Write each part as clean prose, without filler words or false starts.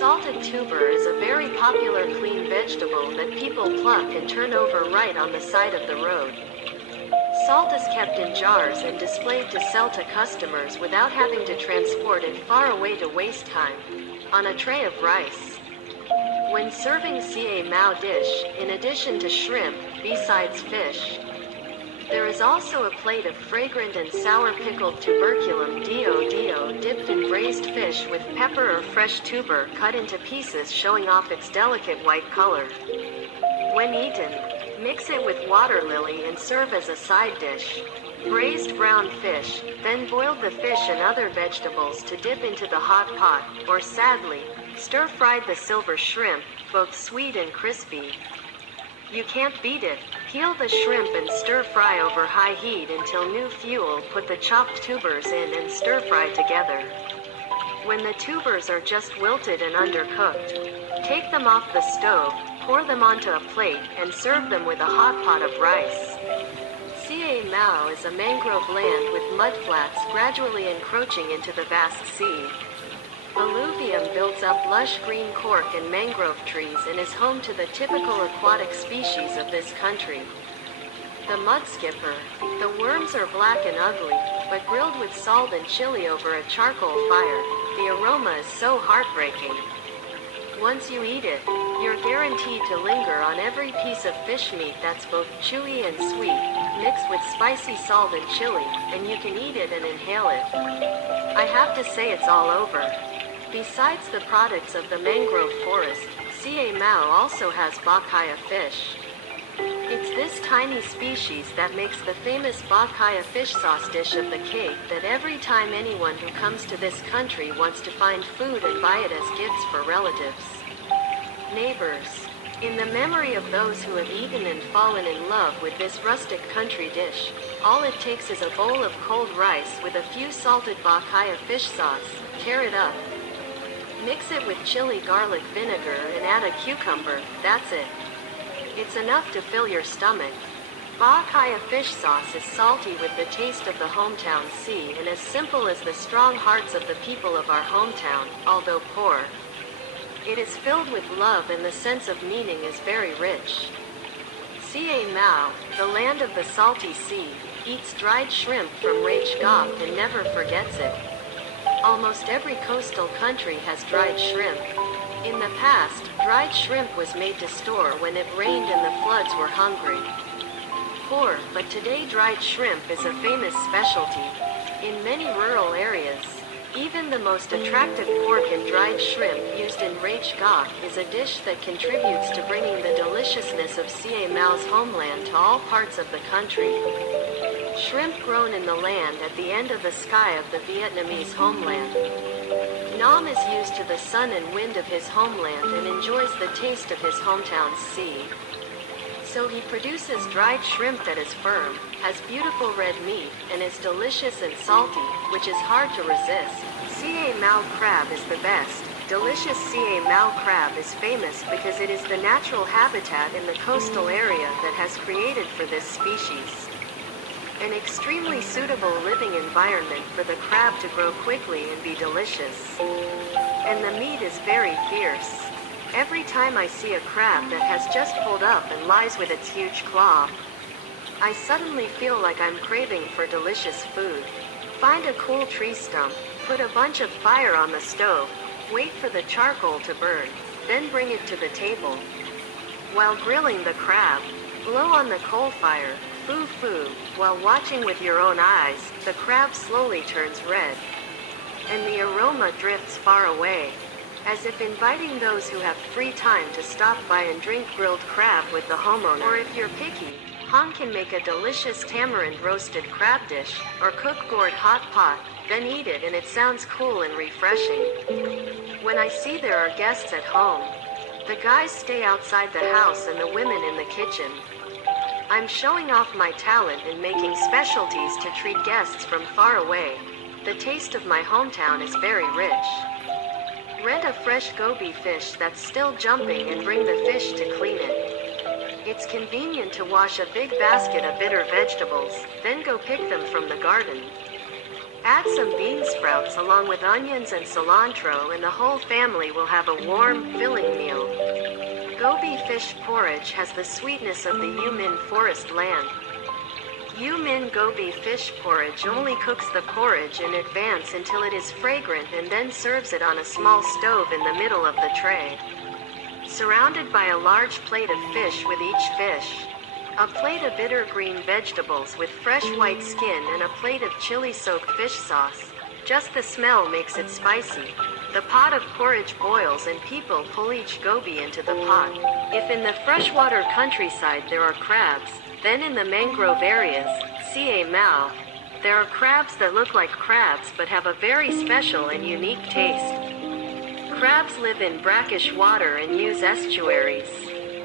Salted tuber is a very popular clean vegetable that people pluck and turn over right on the side of the road. Salt is kept in jars and displayed to sell to customers without having to transport it far away to waste time, on a tray of rice. When serving ca Mao dish, in addition to shrimp, besides fish, there is also a plate of fragrant and sour pickled tuberculum dio dipped in braised fish with pepper or fresh tuber cut into pieces showing off its delicate white color. When eaten, mix it with water lily and serve as a side dish. Braised brown fish, then boiled the fish and other vegetables to dip into the hot pot, or sadly, stir-fried the silver shrimp, both sweet and crispy. You can't beat it. Peel the shrimp and stir-fry over high heat until new fuel. Put the chopped tubers in and stir-fry together. When the tubers are just wilted and undercooked, take them off the stove, pour them onto a plate, and serve them with a hot pot of rice. Ca Mao is a mangrove land with mudflats gradually encroaching into the vast sea. Alluvium builds up lush green cork and mangrove trees and is home to the typical aquatic species of this country. The mudskipper. The worms are black and ugly, but grilled with salt and chili over a charcoal fire, the aroma is so heartbreaking. Once you eat it, you're guaranteed to linger on every piece of fish meat that's both chewy and sweet, mixed with spicy salt and chili, and you can eat it and inhale it. I have to say it's all over. Besides the products of the mangrove forest, Ca Mao also has bacaya fish. It's this tiny species that makes the famous bacaya fish sauce dish of the Cape that every time anyone who comes to this country wants to find food and buy it as gifts for relatives. Neighbors. In the memory of those who have eaten and fallen in love with this rustic country dish, all it takes is a bowl of cold rice with a few salted bacaya fish sauce, tear it up, mix it with chili garlic vinegar and add a cucumber, that's it. It's enough to fill your stomach. Bacaya fish sauce is salty with the taste of the hometown sea and as simple as the strong hearts of the people of our hometown, although poor. It is filled with love and the sense of meaning is very rich. Ca Mao, the land of the salty sea, eats dried shrimp from Rach Gok and never forgets it. Almost every coastal country has dried shrimp. In the past, dried shrimp was made to store when it rained and the floods were hungry. Poor, but today dried shrimp is a famous specialty. In many rural areas, even the most attractive pork and dried shrimp used in Rach Gok is a dish that contributes to bringing the deliciousness of Ca Mao's homeland to all parts of the country. Shrimp grown in the land at the end of the sky of the Vietnamese homeland. Nam is used to the sun and wind of his homeland and enjoys the taste of his hometown's sea. So he produces dried shrimp that is firm, has beautiful red meat, and is delicious and salty, which is hard to resist. Ca Mao crab is the best. Delicious Ca Mao crab is famous because it is the natural habitat in the coastal area that has created for this species. An extremely suitable living environment for the crab to grow quickly and be delicious. And the meat is very fierce. Every time I see a crab that has just pulled up and lies with its huge claw, I suddenly feel like I'm craving for delicious food. Find a cool tree stump, put a bunch of fire on the stove, wait for the charcoal to burn, then bring it to the table. While grilling the crab, blow on the coal fire, foo-foo, while watching with your own eyes, the crab slowly turns red. And the aroma drifts far away, as if inviting those who have free time to stop by and drink grilled crab with the homeowner. Or if you're picky, Han can make a delicious tamarind roasted crab dish, or cook gourd hot pot, then eat it and it sounds cool and refreshing. When I see there are guests at home, the guys stay outside the house and the women in the kitchen. I'm showing off my talent in making specialties to treat guests from far away. The taste of my hometown is very rich. Rent a fresh goby fish that's still jumping and bring the fish to clean it. It's convenient to wash a big basket of bitter vegetables, then go pick them from the garden. Add some bean sprouts along with onions and cilantro and the whole family will have a warm, filling meal. Gobi fish porridge has the sweetness of the Yumin forest land. Yumin Gobi fish porridge only cooks the porridge in advance until it is fragrant and then serves it on a small stove in the middle of the tray. Surrounded by a large plate of fish with each fish. A plate of bitter green vegetables with fresh white skin and a plate of chili-soaked fish sauce. Just the smell makes it spicy. The pot of porridge boils and people pull each gobi into the pot. If in the freshwater countryside there are crabs, then in the mangrove areas, Ca Mau, there are crabs that look like crabs but have a very special and unique taste. Crabs live in brackish water and use estuaries.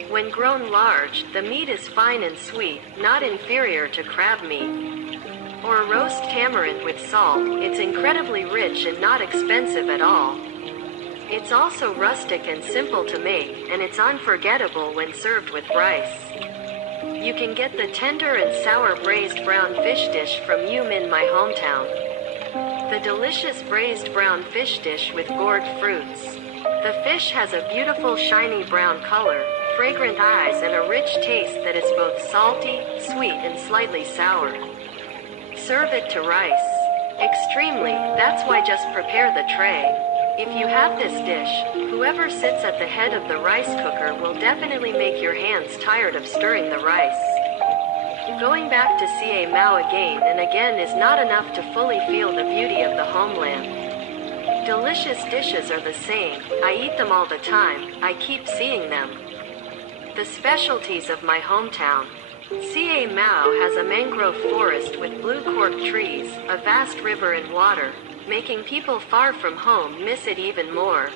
When grown large, the meat is fine and sweet, not inferior to crab meat. Or roast tamarind with salt, it's incredibly rich and not expensive at all. It's also rustic and simple to make, and it's unforgettable when served with rice. You can get the tender and sour braised brown fish dish from Yumin, my hometown. The delicious braised brown fish dish with gourd fruits. The fish has a beautiful shiny brown color, fragrant eyes and a rich taste that is both salty, sweet and slightly sour. Serve it to rice. Extremely, that's why just prepare the tray. If you have this dish, whoever sits at the head of the rice cooker will definitely make your hands tired of stirring the rice. Going back to Ca Mau again and again is not enough to fully feel the beauty of the homeland. Delicious dishes are the same, I eat them all the time, I keep seeing them. The specialties of my hometown. Ca Mau has a mangrove forest with blue cork trees, a vast river and water, making people far from home miss it even more.